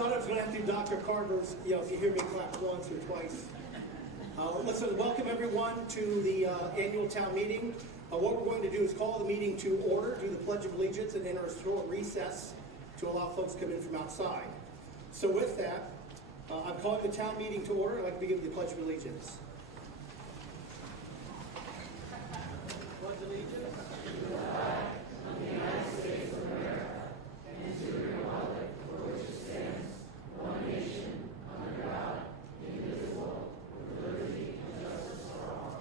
thought I was going to have to do Dr. Carver's, if you hear me clap once or twice. Listen, welcome everyone to the annual town meeting. What we're going to do is call the meeting to order, do the Pledge of Allegiance, and enter a short recess to allow folks to come in from outside. So with that, I'm calling the town meeting to order. I'd like to begin with the Pledge of Allegiance. Pledge allegiance to the flag of the United States of America and to the republic for which it stands, one nation, under God, indivisible, with liberty and justice for all.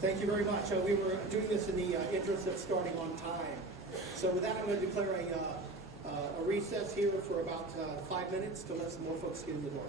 Thank you very much. We were doing this in the interest of starting on time. So with that, I'm going to declare a recess here for about 5 minutes to let some more folks get in the door.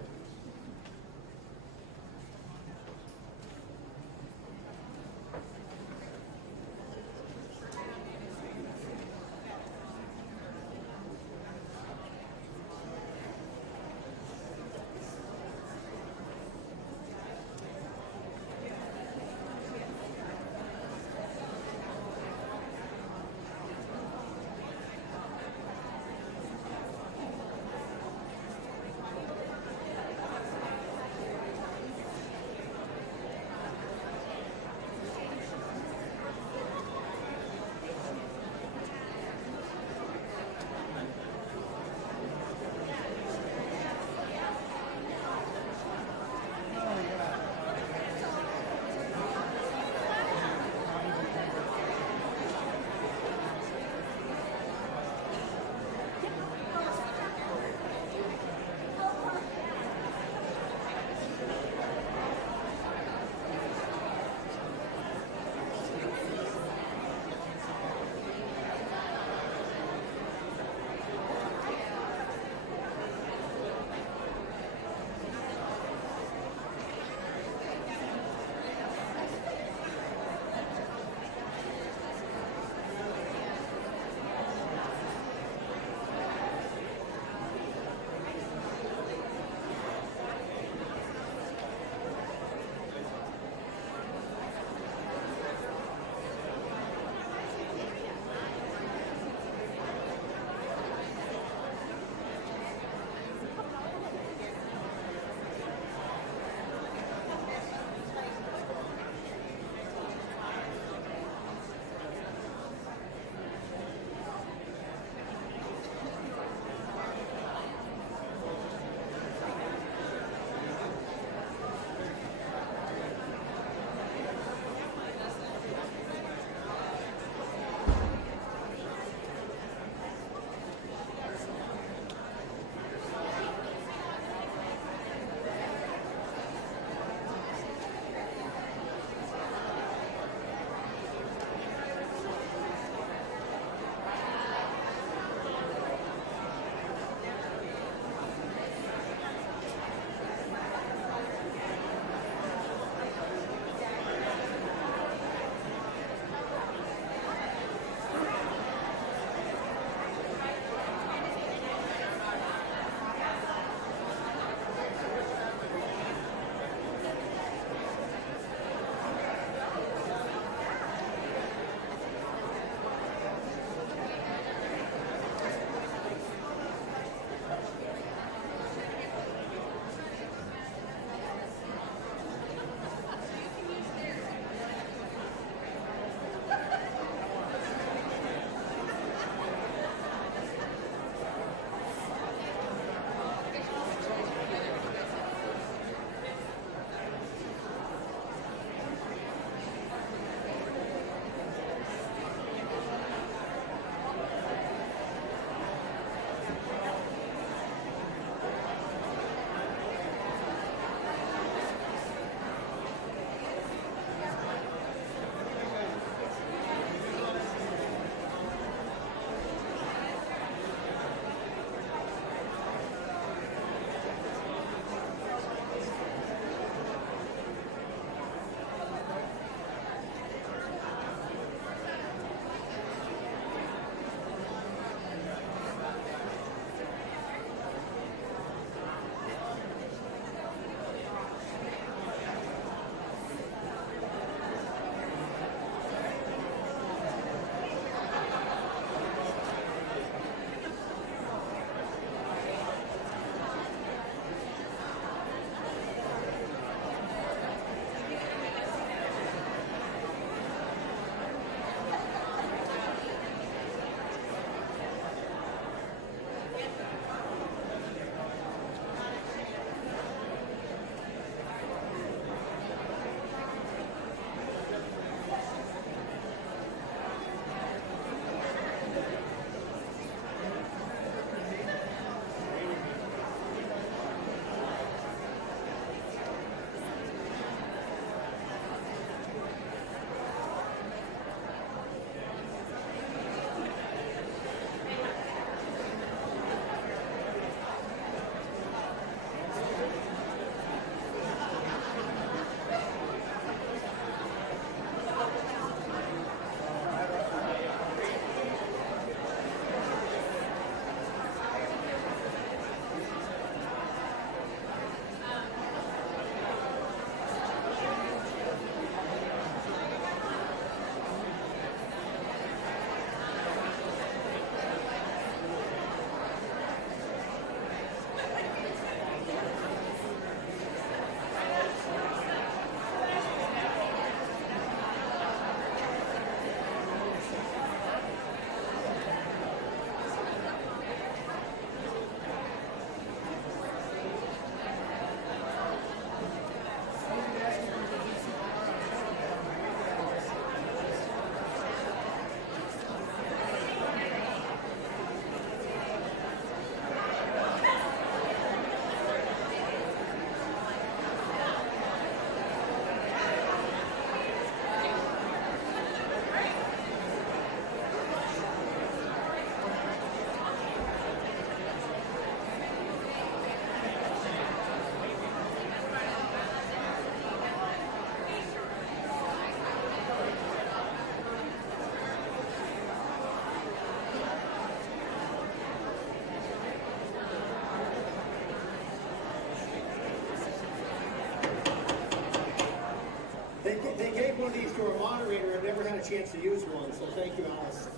to our moderator. I've never had a chance to use one, so thank you, Alice.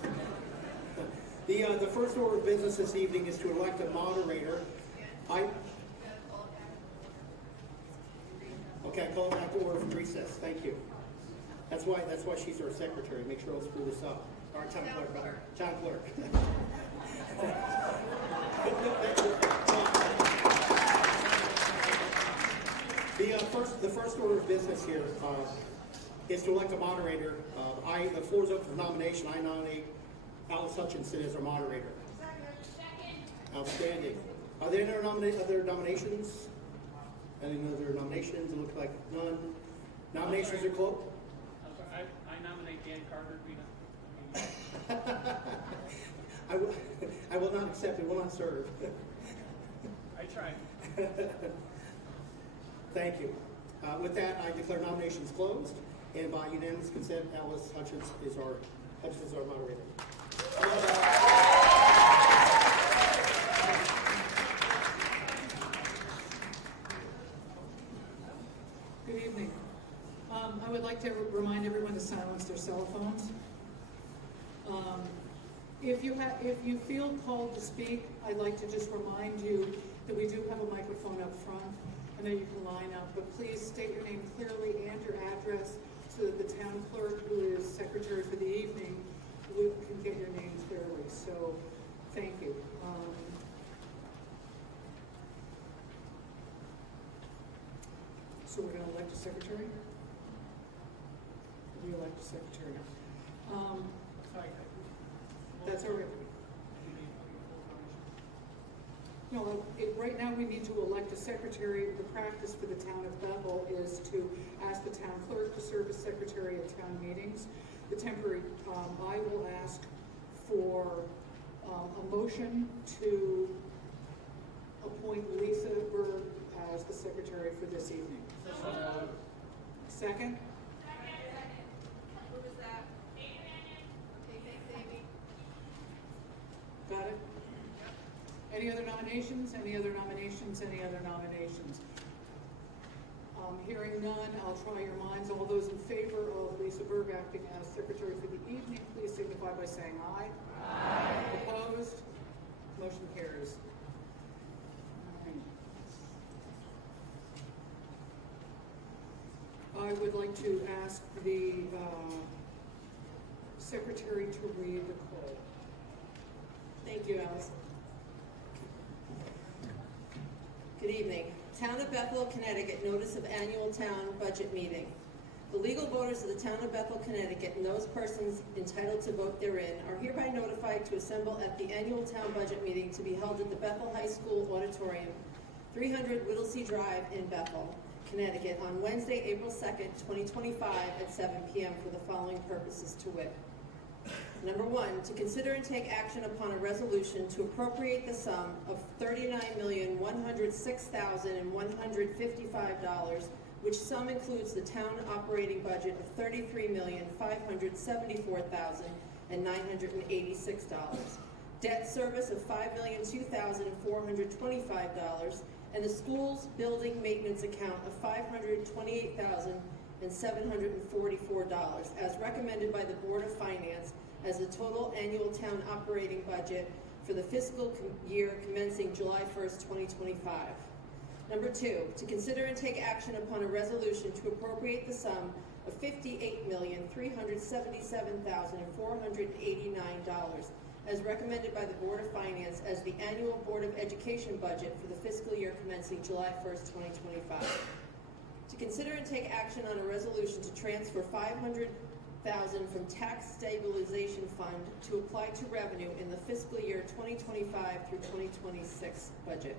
The first order of business this evening is to elect a moderator. Okay, I call it back to order from recess. Thank you. That's why she's our secretary. Make sure I'll screw this up. Our town clerk. Town clerk. The first order of business here is to elect a moderator. The floor is open for nomination. I nominate Alice Hutchinson as our moderator. Second. Outstanding. Are there any other nominations? Any other nominations? It looks like none. Nominations are closed. I nominate Dan Carter to be I will not accept it. Will not serve. I tried. Thank you. With that, I declare nominations closed, and by unanimous consent, Alice Hutchins is our moderator. Good evening. I would like to remind everyone to silence their cell phones. If you feel called to speak, I'd like to just remind you that we do have a microphone up front. I know you can line up, but please state your name clearly and your address so that the town clerk, who is secretary for the evening, can get your name clearly. So, thank you. So we're going to elect a secretary? We elect a secretary. Sorry. That's all right. No, right now we need to elect a secretary. The practice for the town of Bethel is to ask the town clerk to serve as secretary at town meetings. The temporary, I will ask for a motion to appoint Lisa Berg as the secretary for this evening. Second? Who was that? Okay, thanks, Amy. Got it? Any other nominations? Any other nominations? Any other nominations? Hearing none, I'll try your minds. All those in favor of Lisa Berg acting as secretary for the evening, please signify by saying aye. Aye. Opposed? Motion carries. I would like to ask the secretary to read the call. Thank you, Alice. Good evening. Town of Bethel, Connecticut, notice of annual town budget meeting. The legal voters of the town of Bethel, Connecticut, and those persons entitled to vote therein are hereby notified to assemble at the annual town budget meeting to be held at the Bethel High School Auditorium, 300 Whittlesey Drive in Bethel, Connecticut, on Wednesday, April 2nd, 2025 at 7 p.m. for the following purposes to wit. Number one, to consider and take action upon a resolution to appropriate the sum of $39,106,155, which sum includes the town operating budget of $33,574,986, debt service of $5,002,425, and the school's building maintenance account of $528,744, as recommended by the Board of Finance as the total annual town operating budget for the fiscal year commencing July 1st, 2025. Number two, to consider and take action upon a resolution to appropriate the sum of $58,377,489, as recommended by the Board of Finance as the annual Board of Education budget for the fiscal year commencing July 1st, 2025. To consider and take action on a resolution to transfer $500,000 from Tax Stabilization Fund to apply to revenue in the fiscal year 2025 through 2026 budget.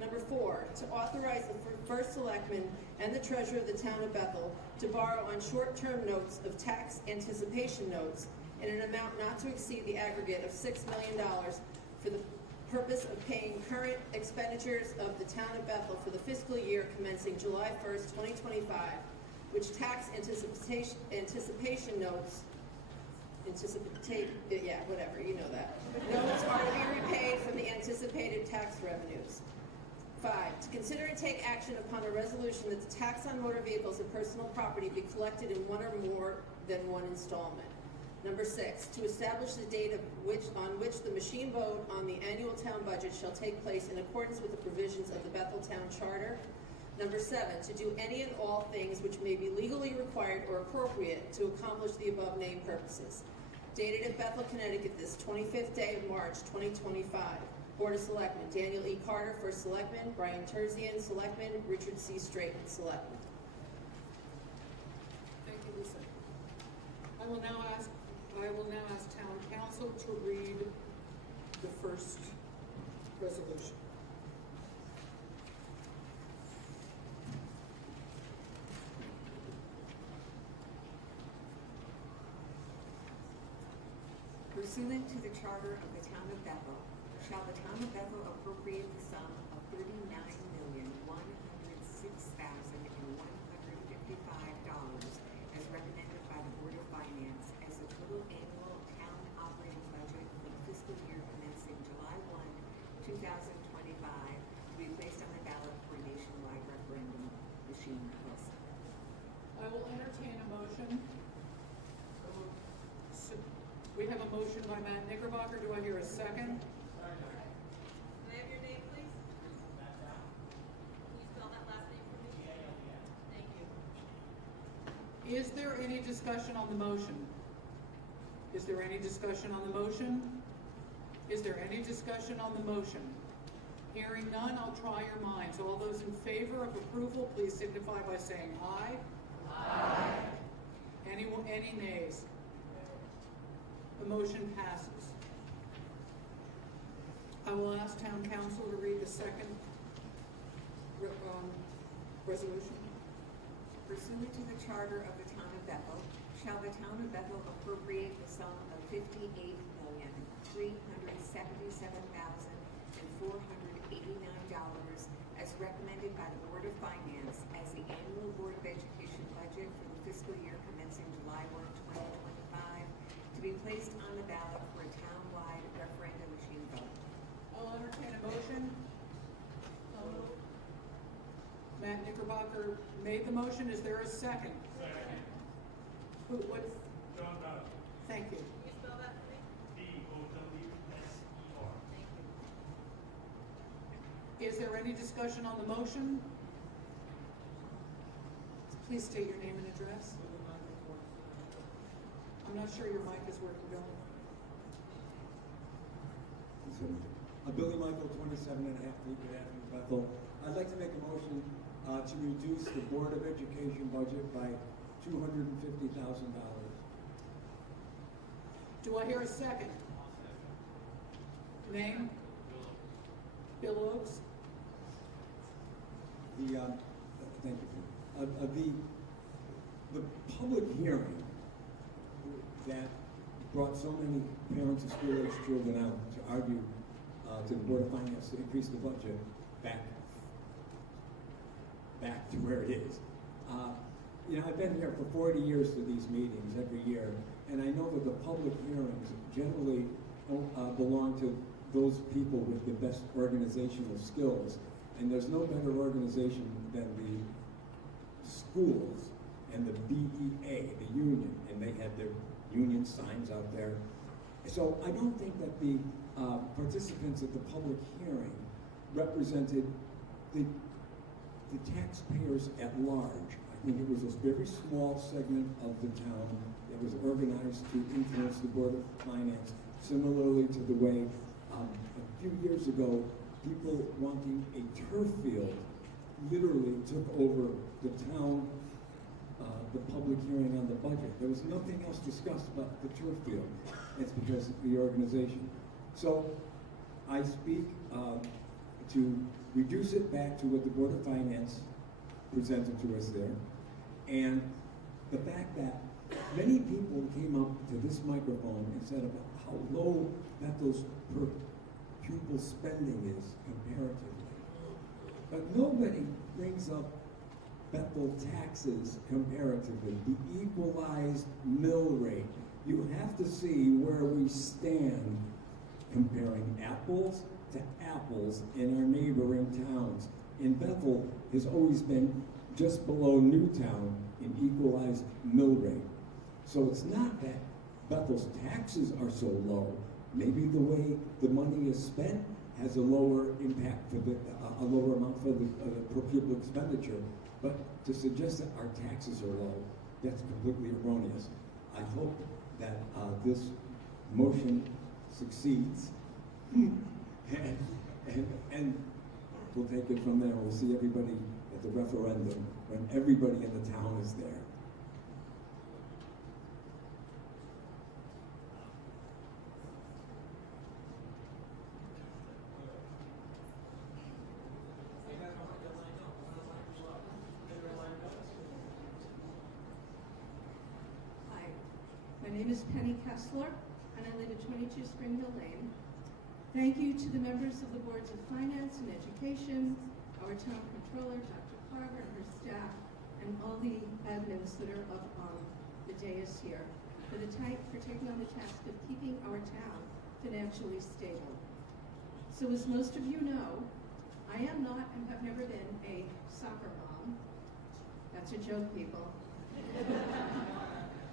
Number four, to authorize the first selectman and the treasurer of the town of Bethel to borrow on short-term notes of tax anticipation notes in an amount not to exceed the aggregate of $6 million for the purpose of paying current expenditures of the town of Bethel for the fiscal year commencing July 1st, 2025, which tax anticipation notes, whatever, you know that, notes are to be repaid from the anticipated tax revenues. 5, to consider and take action upon a resolution that the tax on motor vehicles and personal property be collected in one or more than one installment. Number 6, to establish the date on which the machine vote on the annual town budget shall take place in accordance with the provisions of the Bethel Town Charter. Number 7, to do any and all things which may be legally required or appropriate to accomplish the above named purposes. Dated at Bethel, Connecticut, this 25th day of March, 2025. Board of Selectmen, Daniel E. Carter, First Selectman, Brian Terzian, Selectman, Richard C. Straighten, Selectman. Thank you, Lisa. I will now ask town council to read the first resolution. Pursuant to the charter of the town of Bethel, shall the town of Bethel appropriate the sum of $39,106,155 as recommended by the Board of Finance as the total annual town operating budget for the fiscal year commencing July 1, 2025, to be placed on the ballot for a nationwide referendum machine vote. I will entertain a motion. We have a motion by Matt Knickerbocker. Do I hear a second? Can I have your name, please? Can you spell that last name for me? Thank you. Is there any discussion on the motion? Is there any discussion on the motion? Is there any discussion on the motion? Hearing none, I'll try your minds. All those in favor of approval, please signify by saying aye. Aye. Any nays? The motion passes. I will ask town council to read the second resolution. Pursuant to the charter of the town of Bethel, shall the town of Bethel appropriate the sum of $58,377,489 as recommended by the Board of Finance as the annual Board of Education budget for the fiscal year commencing July 1, 2025, to be placed on the ballot for a town-wide referendum machine vote. I'll entertain a motion. Matt Knickerbocker made the motion. Is there a second? Second. What? John Dodd. Thank you. Can you spell that for me? D-O-W-S-E-R. Thank you. Is there any discussion on the motion? Please state your name and address. I'm not sure your mic is working, Bill. Billy Michael, 27 and a half Fleetwood Avenue, Bethel. I'd like to make a motion to reduce the Board of Education budget by $250,000. Do I hear a second? Name? Bill Oakes. Thank you. The public hearing that brought so many parents of school-age children out to argue to the Board of Finance to increase the budget back to where it is. I've been here for 40 years to these meetings every year, and I know that the public hearings generally belong to those people with the best organizational skills, and there's no better organization than the schools and the BEA, the union, and they had their union signs out there. So I don't think that the participants at the public hearing represented the taxpayers at large. I think it was a very small segment of the town that was organized to influence the Board of Finance, similarly to the way a few years ago people wanting a turf field literally took over the town, the public hearing on the budget. There was nothing else discussed about the turf field. It's because of the organization. So I speak to reduce it back to what the Board of Finance presented to us there. And the fact that many people came up to this microphone and said about how low Bethel's per pupil spending is comparatively. But nobody brings up Bethel taxes comparatively, the equalized mill rate. You have to see where we stand comparing apples to apples. apples in our neighboring towns. And Bethel has always been just below Newtown in equalized mill rate. So it's not that Bethel's taxes are so low. Maybe the way the money is spent has a lower impact for a lower amount for the per pupil expenditure. But to suggest that our taxes are low, that's completely erroneous. I hope that this motion succeeds, and we'll take it from there. We'll see everybody at the referendum when everybody in the town is there. Hi, my name is Penny Kessler, and I live at 22 Spring Hill Lane. Thank you to the members of the Boards of Finance and Education, our town controller, Dr. Carver, and her staff, and all the admins that are up on the dais here for taking on the task of keeping our town financially stable. So as most of you know, I am not and have never been a soccer mom. That's a joke, people.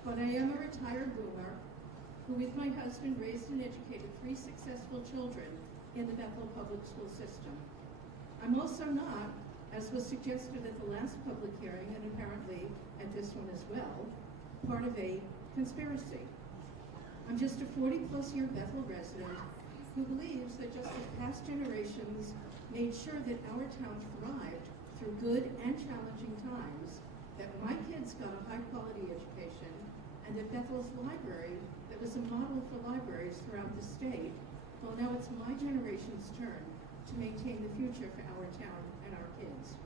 But I am a retired boomer who, with my husband, raised and educated 3 successful children in the Bethel public school system. I'm also not, as was suggested at the last public hearing, and apparently at this one as well, part of a conspiracy. I'm just a 40-plus year Bethel resident who believes that just as past generations made sure that our town thrived through good and challenging times, that my kids got a high-quality education, and that Bethel's library, that was a model for libraries throughout the state, well, now it's my generation's turn to maintain the future for our town and our kids.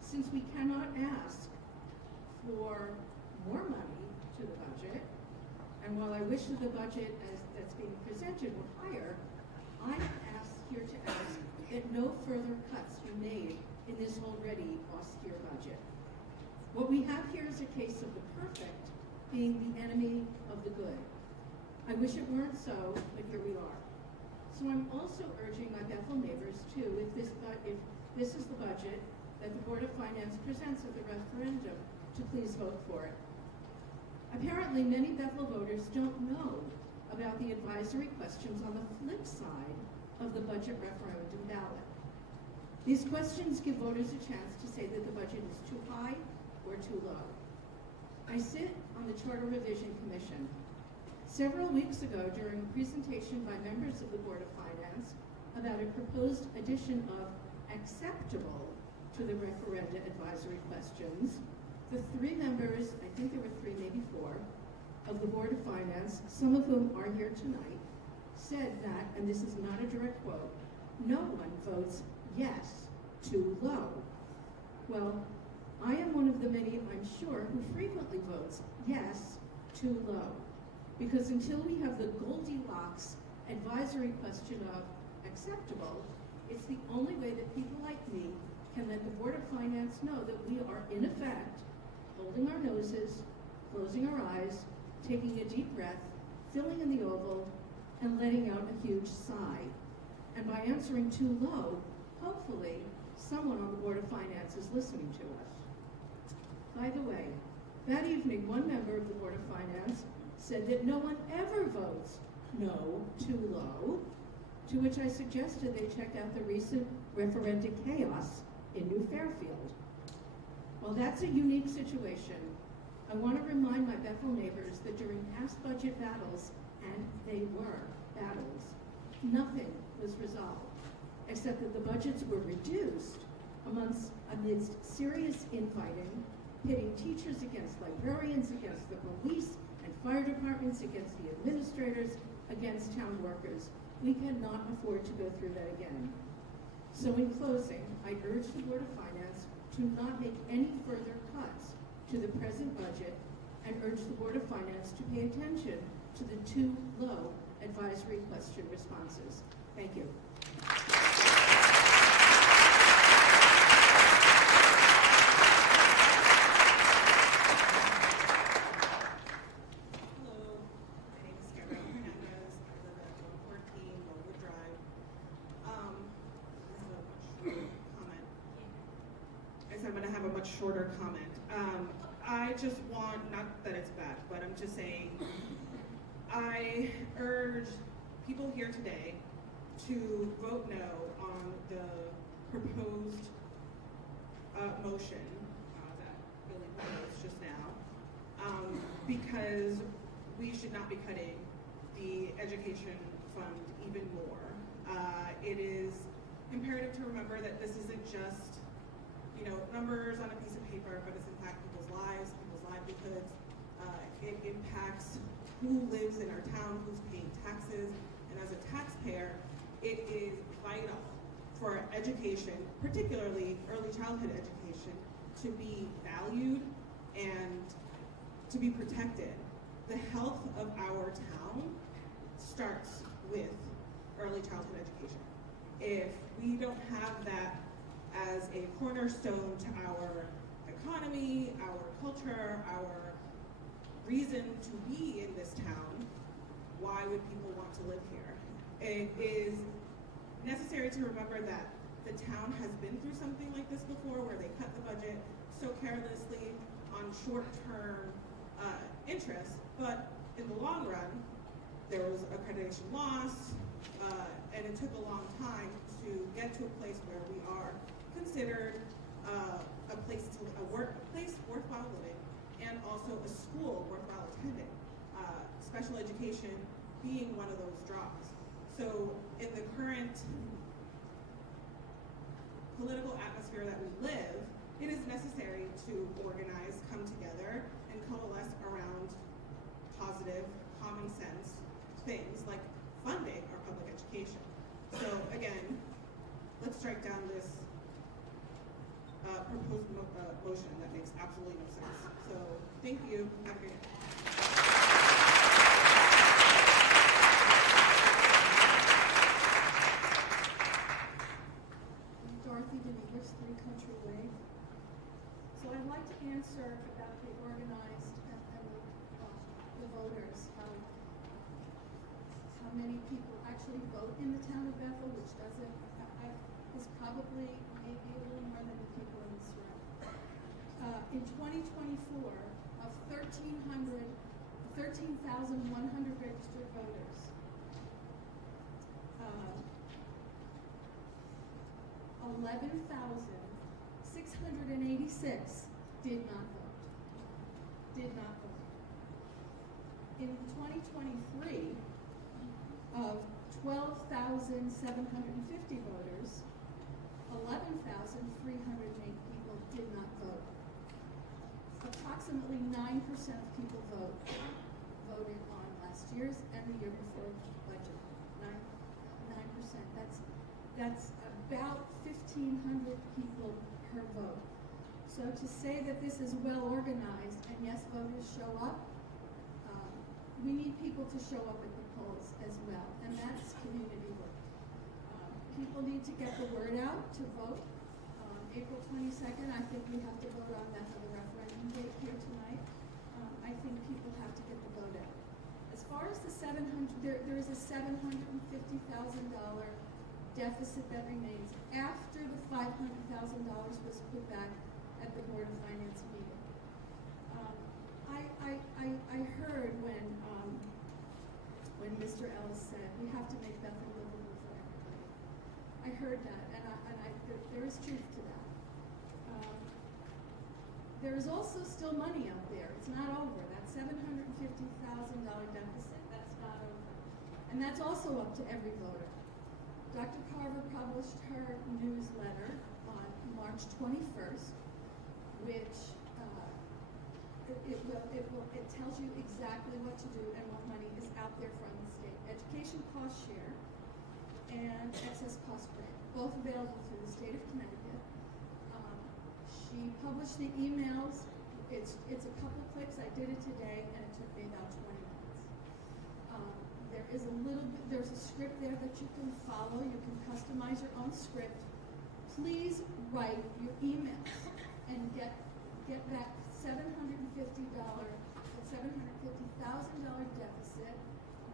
Since we cannot ask for more money to the budget, and while I wish that the budget that's being presented were higher, I'm asked here to ask that no further cuts be made in this already austere budget. What we have here is a case of the perfect being the enemy of the good. I wish it weren't so, but here we are. So I'm also urging my Bethel neighbors too, if this is the budget that the Board of Finance presents at the referendum, to please vote for it. Apparently, many Bethel voters don't know about the advisory questions on the flip side of the budget referendum ballot. These questions give voters a chance to say that the budget is too high or too low. I sit on the Charter Revision Commission. Several weeks ago, during a presentation by members of the Board of Finance about a proposed addition of acceptable to the referenda advisory questions, the 3 members, I think there were 3, maybe 4, of the Board of Finance, some of whom are here tonight, said that, and this is not a direct quote, no one votes yes too low. Well, I am one of the many, I'm sure, who frequently votes yes too low. Because until we have the Goldilocks advisory question of acceptable, it's the only way that people like me can let the Board of Finance know that we are, in effect, holding our noses, closing our eyes, taking a deep breath, filling in the oval, and letting out a huge sigh. And by answering too low, hopefully, someone on the Board of Finance is listening to us. By the way, that evening, one member of the Board of Finance said that no one ever votes no too low, to which I suggested they check out the recent referendum chaos in New Fairfield. While that's a unique situation, I want to remind my Bethel neighbors that during past budget battles, and they were battles, nothing was resolved, except that the budgets were reduced amidst serious infighting, pitting teachers against librarians, against the police and fire departments, against the administrators, against town workers. We cannot afford to go through that again. So in closing, I urge the Board of Finance to not make any further cuts to the present budget, and urge the Board of Finance to pay attention to the too low advisory question responses. Thank you. Hello, my name is Gabrielle Hernandez. I live at 114 Bellwood Drive. much shorter comment. I just want, not that it's bad, but I'm just saying, I urge people here today to vote no on the proposed motion that Billy proposed just now, because we should not be cutting the education fund even more. It is imperative to remember that this isn't just, numbers on a piece of paper, but it's impact people's lives, people's livelihoods. It impacts who lives in our town, who's paying taxes, and as a taxpayer, it is vital for our education, particularly early childhood education, to be valued and to be protected. The health of our town starts with early childhood education. If we don't have that as a cornerstone to our economy, our culture, our reason to be in this town, why would people want to live here? It is necessary to remember that the town has been through something like this before, where they cut the budget so carelessly on short-term interests, but in the long run, there was accreditation loss, and it took a long time to get to a place where we are considered a place worthwhile living, and also a school worthwhile attending. Special education being one of those draws. So in the current political atmosphere that we live, it is necessary to organize, come together, and coalesce around positive, common sense things like funding our public education. So again, let's strike down this proposed motion that makes absolutely no sense. So thank you. Have a great day. Dorothy DeNevis, 3 Country Way. So I'd like to answer about the organized and the voters, how many people actually vote in the town of Bethel, which is probably maybe a little more than the people in this room. In 2024, of 13,100 registered voters, 11,686 did not vote. In 2023, of 12,750 voters, 11,308 people did not vote. Approximately 9% of people voted on last year's and the year before budget. 9%. That's about 1,500 people per vote. So to say that this is well organized, and yes, voters show up, we need people to show up at the polls as well, and that's community work. People need to get the word out to vote. April 22nd, I think we have to vote on that for the referendum date here tonight. I think people have to get the vote out. As far as the there is a $750,000 deficit that remains after the $500,000 was put back at the Board of Finance meeting. I heard when Mr. Ellis said we have to make Bethel livable for everybody. I heard that, and there is truth to that. There is also still money out there. It's not over. That $750,000 deficit, that's not over. And that's also up to every voter. Dr. Carver published her newsletter on March 21st, which it tells you exactly what to do and what money is out there from the state. Education cost share and excess cost grant, both available through the state of Connecticut. She published the emails. It's a couple clicks. I did it today, and it took me about 20 minutes. There's a script there that you can follow. You can customize your own script. Please write your emails and get that $750,000 deficit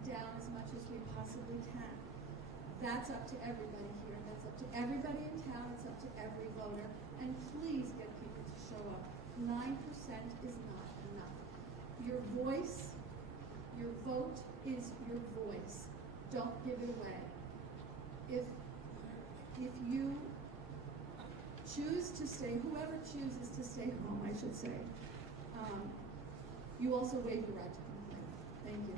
down as much as we possibly can. That's up to everybody here. That's up to everybody in town. It's up to every voter. And please get people to show up. 9% is not enough. Your voice, your vote is your voice. Don't give it away. If you choose to stay, whoever chooses to stay home, I should say, you also waive the right to complain. Thank you.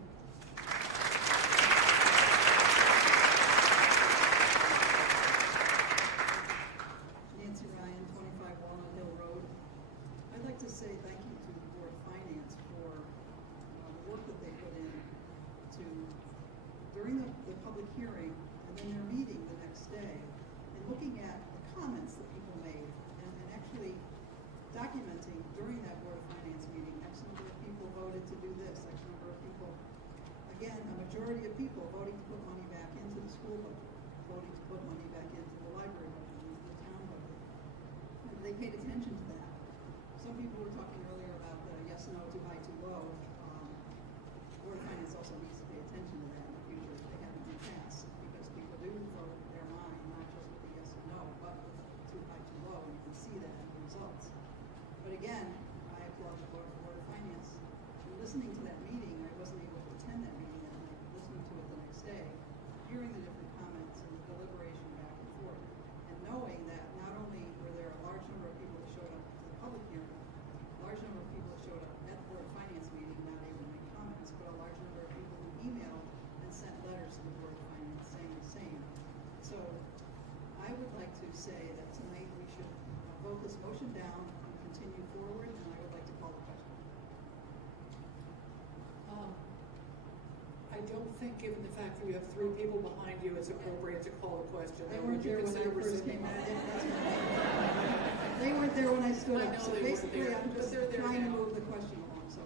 Nancy Ryan, 25 Walnut Hill Road. I'd like to say thank you to the Board of Finance for the work that they put in to, during the public hearing, and then their meeting the next day, and looking at the comments that people made, and actually documenting during that Board of Finance meeting, X number of people voted to do this, X number of people, again, a majority of people voting to put money back into the school budget, voting to put money back into the library budget, into the town budget. And they paid attention to that. Some people were talking earlier about the yes, no, too high, too low. Board of Finance also needs to pay attention to that in the future if they haven't in the past, because people do vote their mind, not just with the yes and no, but with too high, too low, and you can see that in the results. But again, I applaud the Board of Finance. And listening to that meeting, I wasn't able to attend that meeting that night, but listening to it the next day, hearing the different comments and the deliberation back and forth, and knowing that not only were there a large number of people that showed up to the public hearing, a large number of people that showed up at the Board of Finance meeting not able to make comments, but a large number of people who emailed and sent letters to the Board of Finance saying the same. So I would like to say that tonight we should vote this motion down and continue forward, and I would like to call the question. I don't think, given the fact that you have 3 people behind you, it's appropriate to call a question. They Or weren't would you there when I consider first rescinding came out. that? They weren't there when I stood I up, know so they weren't basically there, I'm but just they're there trying to now. move the question along, so.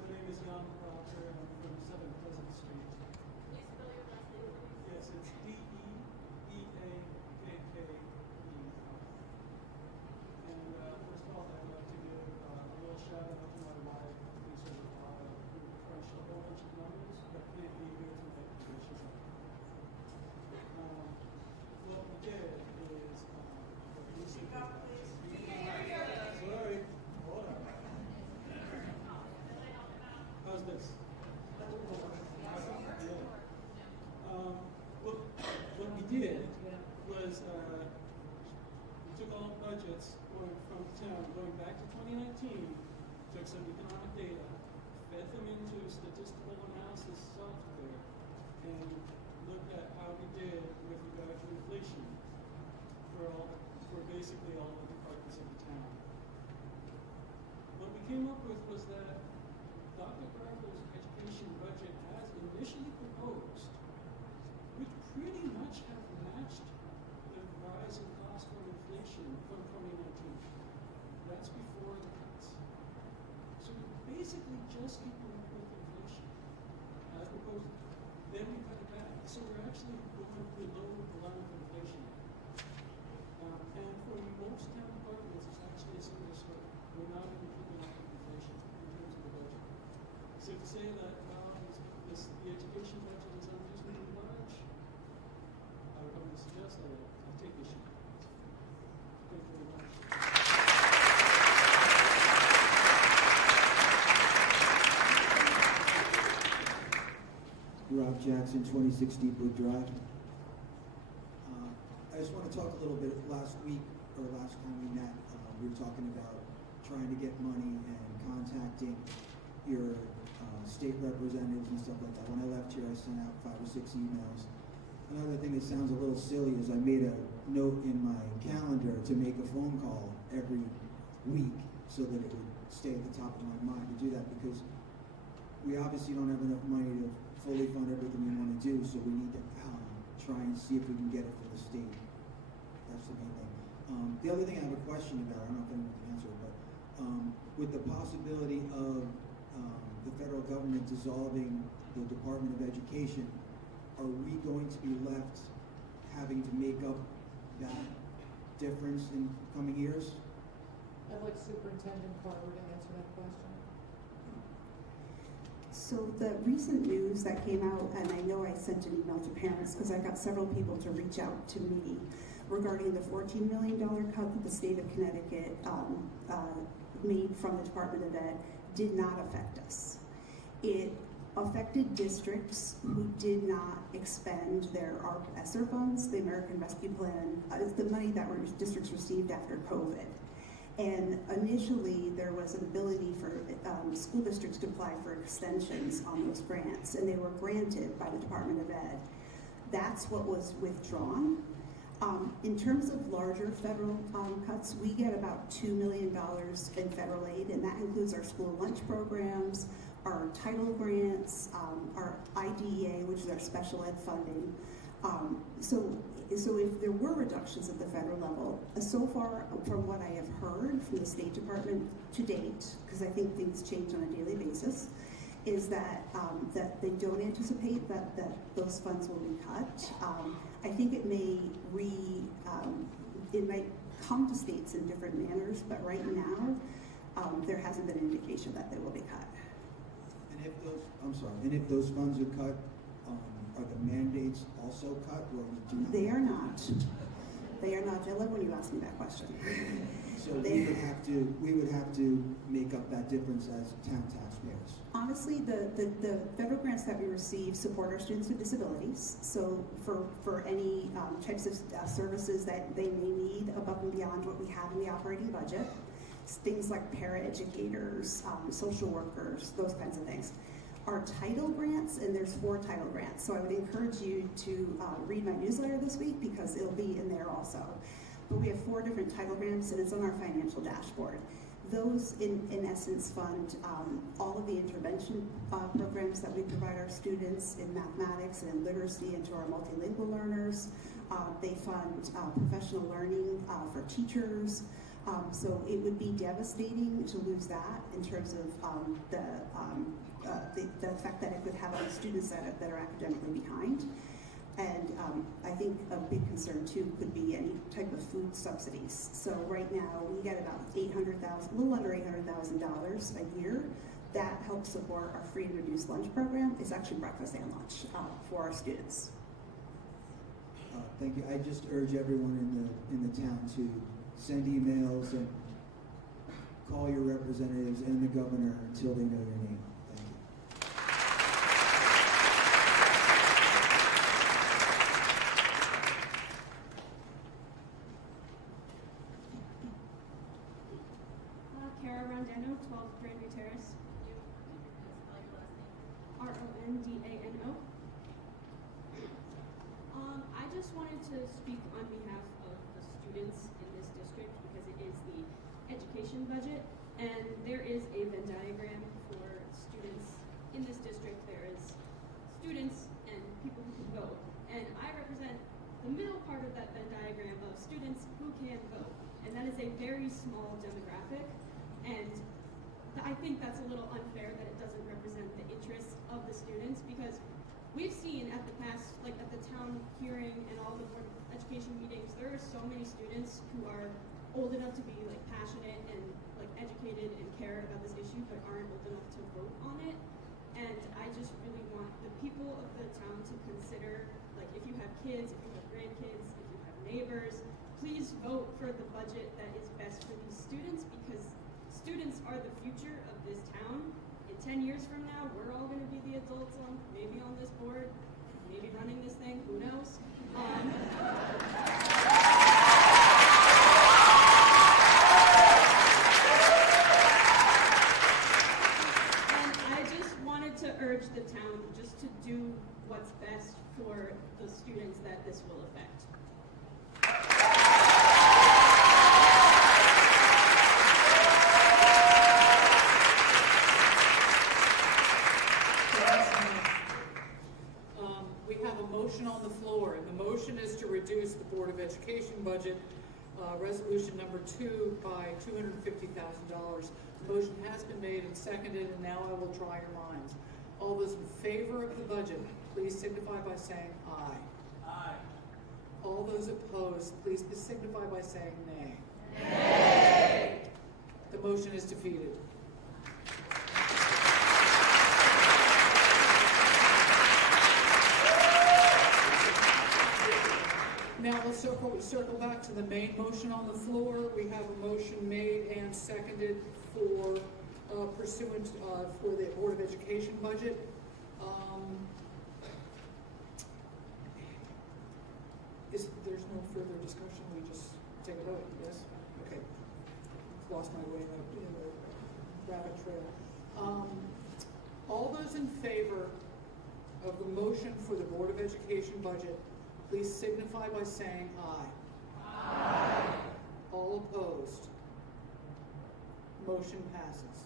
My name is Jan Proctor, and I'm from 7 Pleasant Street. Please spell your last name, please. Yes, it's D-E-E-A-K-K-E. And first of all, I'd like to give a little shout out to my wife, who sort of crunched a whole bunch of numbers, but can't be here tonight because she's out. What we did is, sorry, hold on. How's this? What we did was we took all budgets going from town, going back to 2019, took some economic data, fed them into statistical analysis software, and looked at how we did with regard to inflation for basically all the departments of the town. What we came up with was that Dr. Garber's education budget as initially proposed would pretty much have matched the rise in cost from inflation from 2019. That's before the cuts. So we basically just keeping up with inflation as proposed. Then we cut it back. So we're actually going below the line of inflation. And for most town departments, it's actually a similar story. We're not even keeping up with inflation in terms of the budget. So to say that the education budget is unreasonably large, I would only suggest that I take issue. Thank you very much. Rob Jackson, 26 Deepwood Drive. I just want to talk a little bit. Last week, or last time we met, we were talking about trying to get money and contacting your state representatives and stuff like that. When I left here, I sent out 5 or 6 emails. Another thing that sounds a little silly is I made a note in my calendar to make a phone call every week so that it would stay at the top of my mind to do that, because we obviously don't have enough money to fully fund everything we want to do, so we need to try and see if we can get it from the state. That's the main thing. The other thing I have a question about, I don't know if anyone can answer it, but with the possibility of the federal government dissolving the Department of Education, are we going to be left having to make up that difference in coming years? I'd like Superintendent Carver to answer that question. So the recent news that came out, and I know I sent an email to parents because I got several people to reach out to me regarding the $14 million cut that the state of Connecticut made from the Department of Ed, did not affect us. It affected districts who did not expend their ARP ESSER funds, the American Rescue Plan, the money that districts received after COVID. And initially, there was an ability for school districts to apply for extensions on those grants, and they were granted by the Department of Ed. That's what was withdrawn. In terms of larger federal cuts, we get about $2 million in federal aid, and that includes our school lunch programs, our title grants, our IDEA, which is our special ed funding. So if there were reductions at the federal level, so far from what I have heard from the State Department to date, because I think things change on a daily basis, is that that they don't anticipate that those funds will be cut. I think it may it might come to states in different manners, but right now there hasn't been an indication that they will be cut. And if those funds are cut, are the mandates also cut, or do not? They are not. They are not. I love when you ask me that question. So we would have to make up that difference as town taxpayers. Honestly, the federal grants that we receive support our students with disabilities. So for any types of services that they may need above and beyond what we have in the operating budget, things like paraeducators, social workers, those kinds of things. Our title grants, and there's 4 title grants, so I would encourage you to read my newsletter this week because it'll be in there also. But we have 4 different title grants, and it's on our financial dashboard. Those, in essence, fund all of the intervention programs that we provide our students in mathematics and in literacy and to our multilingual learners. They fund professional learning for teachers. So it would be devastating to lose that in terms of the effect that it could have on students that are academically behind. And I think a big concern too could be any type of food subsidies. So right now we get about a little under $800,000 a year. That helps support our free and reduced lunch program. It's actually breakfast and lunch for our students. Thank you. I just urge everyone in the town to send emails and call your representatives and the governor until they know your name. Thank you. Kara Rondano, 12 Grandview Terrace. Rondano. I just wanted to speak on behalf of the students in this district because it is the education budget, and there is a Venn diagram for students in this district. There is students and people who can vote, and I represent the middle part of that Venn diagram of students who can vote, and that is a very small demographic, and I think that's a little unfair that it doesn't represent the interests of the students, because we've seen at the past, like at the town hearing and all the Board of Education meetings, there are so many students who are old enough to be like passionate and like educated and care about this issue, but aren't old enough to vote on it. And I just really want the people of the town to consider, like if you have kids, if you have grandkids, if you have neighbors, please vote for the budget that is best for these students, because students are the future of this town. In 10 years from now, we're all going to be the adults maybe on this board, maybe running this thing, who knows? And I just wanted to urge the town just to do what's best for the students that this will affect. We have a motion on the floor, and the motion is to reduce the Board of Education budget, resolution number 2, by $250,000. The motion has been made and seconded, and now I will try your minds. All those in favor of the budget, please signify by saying aye. Aye. All those opposed, please signify by saying nay. Nay. The motion is defeated. before we circle back to the main motion on the floor, we have a motion made and seconded for pursuant for the Board of Education budget. There's no further discussion, we just take a vote, yes? Okay. Lost my way in the rabbit trail. All those in favor of the motion for the Board of Education budget, please signify by saying aye. Aye. All opposed? Motion passes.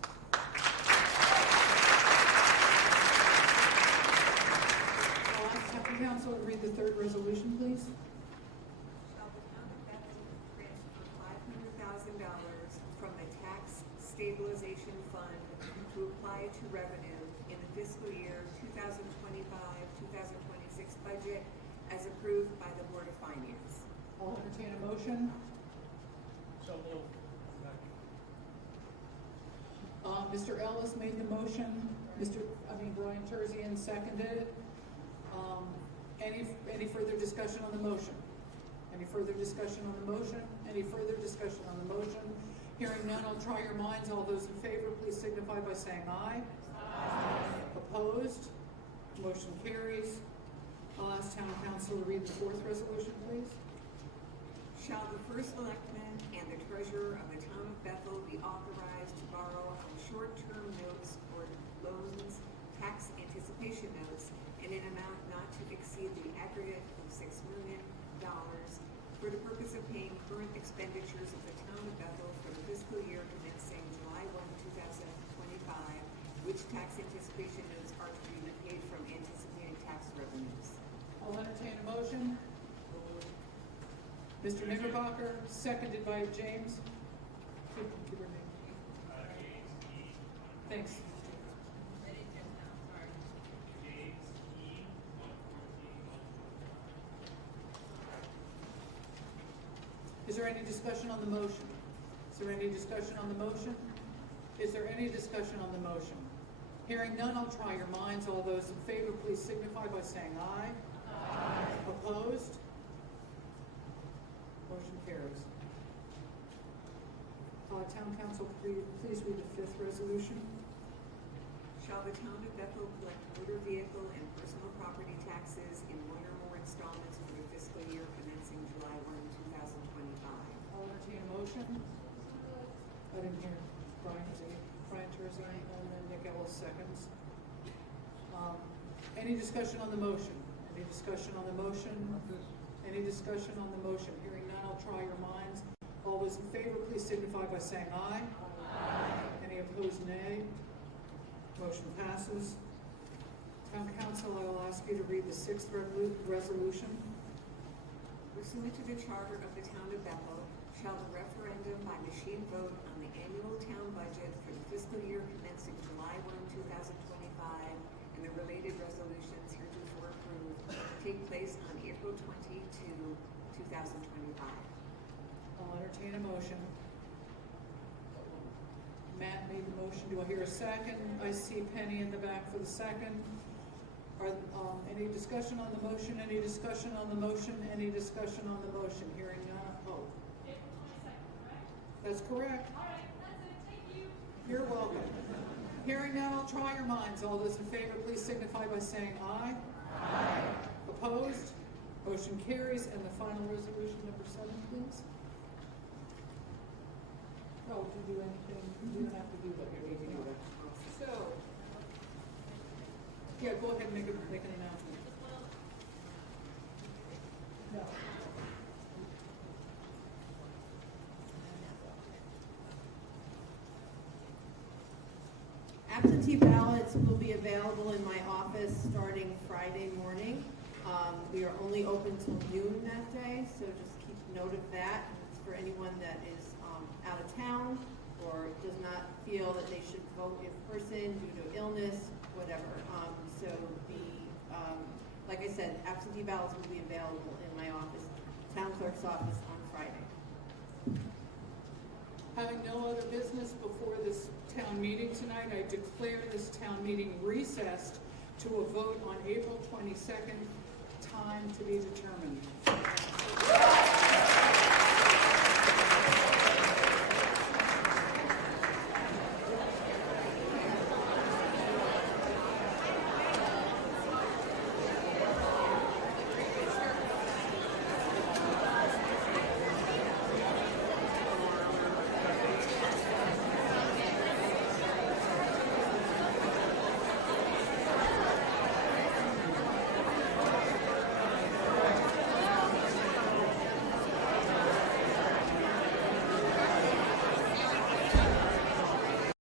I'll ask Town Council to read the third resolution, please. Shall the town of Bethel transfer $500,000 from the tax stabilization fund to apply to revenue in the fiscal year 2025-2026 budget as approved by the Board of Finance? I'll entertain a motion. So moved. Mr. Ellis made the motion. Brian Terzian seconded it. Any further discussion on the motion? Any further discussion on the motion? Any further discussion on the motion? Hearing none, I'll try your minds. All those in favor, please signify by saying aye. Aye. Opposed? Motion carries. I'll ask Town Council to read the fourth resolution, please. Shall the first selectman and the treasurer of the town of Bethel be authorized to borrow on short-term notes or loans, tax anticipation notes, in an amount not to exceed the aggregate of $6 million for the purpose of paying current expenditures of the town of Bethel for the fiscal year commencing July 1, 2025, which tax anticipation notes are to be repaid from anticipated tax revenues? I'll entertain a motion. Mr. Knickerbocker, seconded by James. Give her name. Thanks. Is there any discussion on the motion? Is there any discussion on the motion? Is there any discussion on the motion? Hearing none, I'll try your minds. All those in favor, please signify by saying aye. Aye. Opposed? Motion carries. Town Council, please read the fifth resolution. Shall the town of Bethel collect motor vehicle and personal property taxes in one or more installments for the fiscal year commencing July 1, 2025? I'll entertain a motion. I didn't hear Brian Terzian, and then Nick Ellis seconds. Any discussion on the motion? Any discussion on the motion? Any discussion on the motion? Hearing none, I'll try your minds. All those in favor, please signify by saying aye. Aye. Any opposed, nay. Motion passes. Town Council, I will ask you to read the sixth resolution. Pursuant to the charter of the town of Bethel, shall the referendum by machine vote on the annual town budget for the fiscal year commencing July 1, 2025, and the related resolutions heretofore approved take place on April 22, 2025. I'll entertain a motion. Matt made the motion. Do I hear a second? I see Penny in the back for the second. Any discussion on the motion? Any discussion on the motion? Any discussion on the motion? Hearing none. Oh. April 22nd, correct? That's correct. All right, that's it. Thank you. You're welcome. Hearing none, I'll try your minds. All those in favor, please signify by saying aye. Aye. Opposed? Motion carries. And the final resolution, number 7, please. Oh, did you do anything? You don't have to do that. You need to do that. So, yeah, go ahead and make an announcement. No. Absentee ballots will be available in my office starting Friday morning. We are only open till noon that day, so just keep note of that. It's for anyone that is out of town or does not feel that they should vote in person due to illness, whatever. Like I said, absentee ballots will be available in my office, town clerk's office on Friday. Having no other business before this town meeting tonight, I declare this town meeting recessed to a vote on April 22nd, time to be determined.